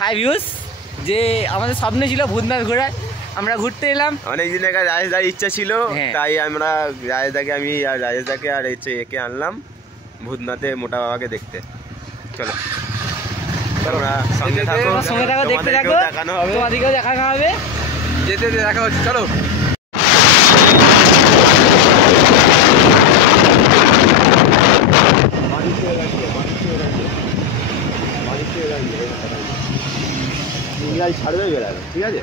High views, যে আমাদের স্বপ্ন ছিল ভূতনাথ ঘোরার, আমরা ঘুরতে এলাম। অনেকদিন আগে রাজেশদার ইচ্ছা ছিল, তাই আমরা আমি আর রাজেশদাকে আর একে আনলাম ভূতনাথে মোটা বাবাকে দেখতে। চলো তোমরা সঙ্গে থাকো, দেখতে থাকো, দেখানো হবে, তোমাদেরকেও দেখানো হবে, যেতে দেখা হচ্ছে। চলো ছাড়বে বেড়াবে, ঠিক আছে?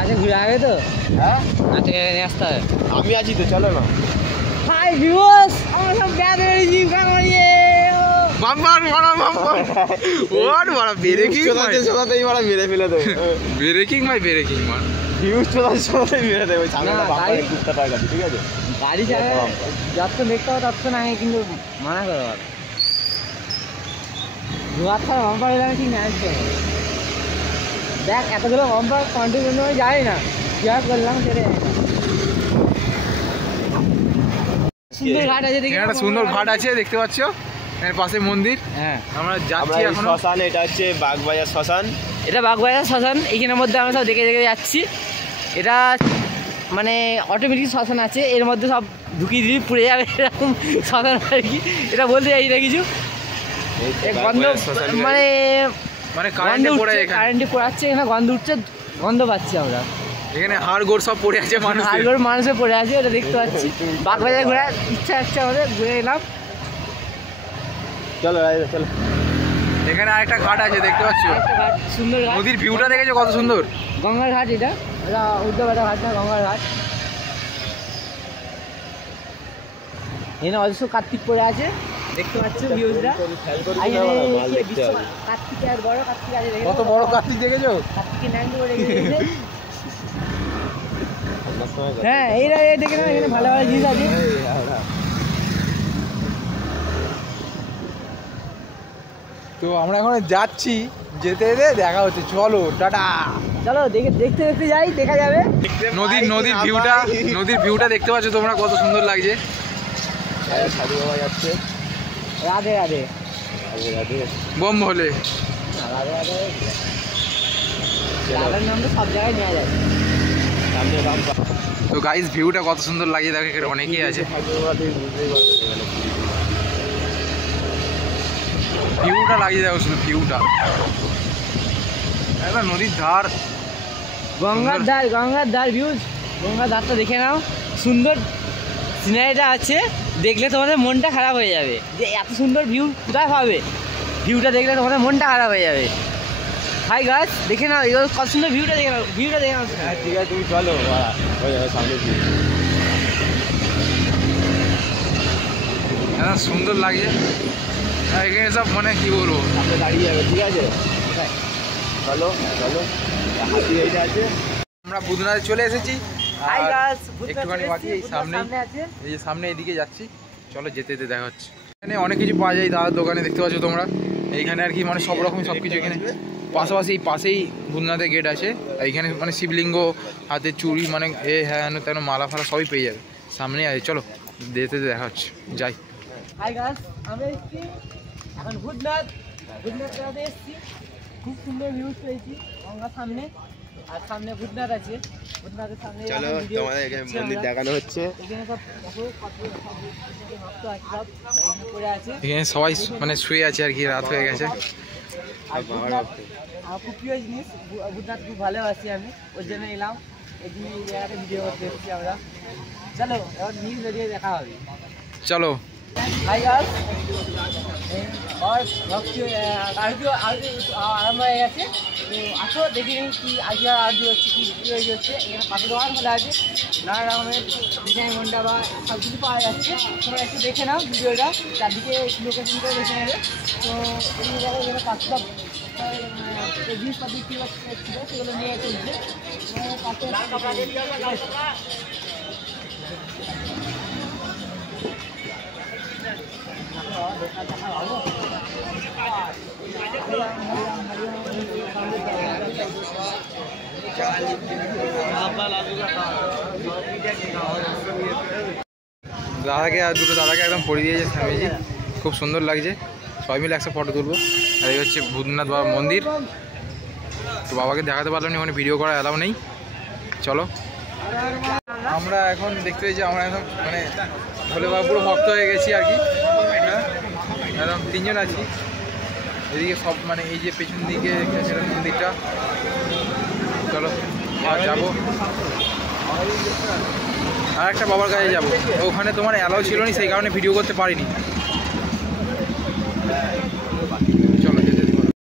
আগে ঘুরে আসবে তো, হ্যাঁ নিয়ে আসতে হবে। আমি আছি তো, চলো না। হাই ভিউয়ার্স, আমরা সব ব্যাগ হয়েছি, মেরে ফেলে দেবে। ব্রেকিং মাই ব্রেকিং মান ভিউজ চলার সময় মেরে দেবে। ঠিক আছে, গাড়ি চালায় যতক্ষণ দেখতে হবে ততক্ষণ আগে কিন্তু মানা করো। বাম্পার এলাকা ঠিক আসতে হবে। দেখ এতগুলো বাম্পার কন্টিনিউ যায় না, কি করলাম সেটা সুন্দর ঘাট আছে, দেখি একটা সুন্দর ঘাট আছে দেখতে পাচ্ছ, এর পাশে মন্দির। হ্যাঁ, আমরা যাচ্ছি এখন শ্মশান, এটা হচ্ছে বাগবাজার শ্মশান। এটা বাগবাজার শ্মশান, এইখানের মধ্যে আমরা সব দেখে দেখে যাচ্ছি। এটা মানে অটোমেটিক শ্মশান আছে, এর মধ্যে সব ঢুকিয়ে দিবি পুড়ে যাবে এরকম শ্মশান আর কি। এটা বলতে চাই না কিছু, গন্ধ মানে কারেন্টে পোড়াচ্ছে, এখানে গন্ধ উঠছে, গন্ধ পাচ্ছি আমরা। এখানে হাড়গোড় সব পড়ে আছে, হাড়গোড় মানুষে পড়ে আছে, এটা দেখতে পাচ্ছি। বাগবাজার ঘোরার ইচ্ছা আমাদের, ঘুরে এলাম। চলো চলো, এখানে আরেকটা ঘাট আছে দেখতে পাচ্ছ, সুন্দর ঘাট। নদীর ভিউটা দেখেছো কত সুন্দর? গঙ্গার ঘাট, এটা উদ্যোগটা ঘাট না, গঙ্গার ঘাট। এখানে অজস্র কার্তিক পড়ে আছে, দেখতে পাচ্ছ ভিউজরা। কার্তিক আর বড় কার্তিক আছে, কত বড় কার্তিক দেখেছো? কার্তিকের ন্যাংটো করে রেখেছে। হ্যাঁ, এইটা দেখে না, এখানে ভালো ভালো জিনিস আছে। তো আমরা এখন যাচ্ছি, যেতে যেতে দেখা হচ্ছে। চলো টাটা। চলো দেখতে দেখতে যাই, দেখা যাবে। নদীর ভিউটা দেখতে পাচ্ছ তোমরা, কত সুন্দর লাগছে। সাধু বাবা যাচ্ছে, রাধে রাধে রাধে বম হলে রাধার নাম তো সব জায়গায় নেওয়া যায়। তো গাইস ভিউটা কত সুন্দর লাগে, দেখো এখানে অনেকেই আছে। ভিউটা লাগিয়ে দেখো শুধু, ভিউটা একটা নদীর ধার, গঙ্গার ধার ভিউজ, গঙ্গার ধারটা দেখে নাও, সুন্দর সিনারিটা আছে। দেখলে তোমাদের মনটা খারাপ হয়ে যাবে, যে এত সুন্দর ভিউ কোথায় পাবে। ভিউটা দেখলে তোমাদের মনটা খারাপ হয়ে যাবে। হাই গাছ, দেখে নাও কত সুন্দর ভিউটা দেখে নাও, ভিউটা দেখে নাও। হ্যাঁ ঠিক আছে, তুমি চলো, সামনে সুন্দর লাগে এখানে সব, মানে কি বলবো, সামনে দাঁড়িয়ে যাবে, ঠিক আছে? চলো চলো, হাতি এইটা আছে। আমরা ভূতনাথে চলে এসেছি, হাই গাছ, একটুখানি বাকি, এই সামনে, এই যে সামনে এইদিকে যাচ্ছি। চলো যেতে যেতে দেখা হচ্ছে। এখানে অনেক কিছু পাওয়া যায় দাদার দোকানে, দেখতে পাচ্ছ তোমরা। এইখানে আর কি মানে সব রকম সব কিছু এখানে পাশাপাশি, পাশেই ভূতনাথের গেট আছে। এইখানে মানে শিবলিঙ্গ, হাতের চুড়ি, মানে হ্যাঁ তেন মালা ফালা সবই পেয়ে যাবে, সামনেই আছে। চলো যেতে যেতে দেখা হচ্ছে, যাই। হাই গাছ, আমরা এসেছি এখন ভূতনাথে এসেছি। খুব সুন্দর ভিউজ পেয়েছি গঙ্গার সামনে, আর সামনে ভূতনাথ আছে। ভূতনাথের সামনে চলো, তোমাদের এখানে মন্দির দেখানো হচ্ছে। এখানে সব ভক্ত আছে, সব পড়ে আছে। এখানে সবাই মানে শুয়ে আছে আর কি, রাত হয়ে গেছে। আমার খুব প্রিয় জিনিস ভূতনাথ, খুব ভালোবাসি আমি, ওই জন্য এলাম। এই জন্য এই জায়গাতে ভিডিও করতে এসেছি আমরা। চলো এবার নিউজ বেরিয়ে দেখা হবে, চলো। হাই গাছ, আরম্ভ হয়ে গেছে। তো আসো দেখি কি আজকে আরতি হচ্ছে, কি বিক্রি হচ্ছে। এখানে পাশে দোকান খোলা আছে, নানা রকমের ডিজাইন ঘন্টা বা সব কিছু পাওয়া যাচ্ছে। তোমরা একটু দেখে নাও ভিডিওটা, চারদিকে লোকেশন করে দেখে নেবে। তো এই জায়গায় এখানে পাশে সব জিনিসপাতি ছিল, সেগুলো নিয়ে চলছে। দাদাকে আর দুটো দাদাকে একদম পরিয়ে দিয়েছে স্বামীজি, খুব সুন্দর লাগছে। সবাই মিলে একসাথে ফটো তুলবো। আর এই হচ্ছে ভূতনাথ বাবা মন্দির। তো বাবাকে দেখাতে পারলাম না, ওখানে ভিডিও করা অ্যালাউ নেই। চলো আমরা এখন দেখতে পেয়েছি আমরা এখন মানে ভোলে বাবা পুরো ভক্ত হয়ে গেছি আর কি। হ্যাঁ একদম 3 জন আছি এদিকে সব, মানে এই যে পেছন দিকে মন্দিরটা। চলো আর যাবো আর একটা বাবার কাছে যাবো, ওখানে তোমার অ্যালাউ ছিল না, সেই কারণে ভিডিও করতে পারিনি।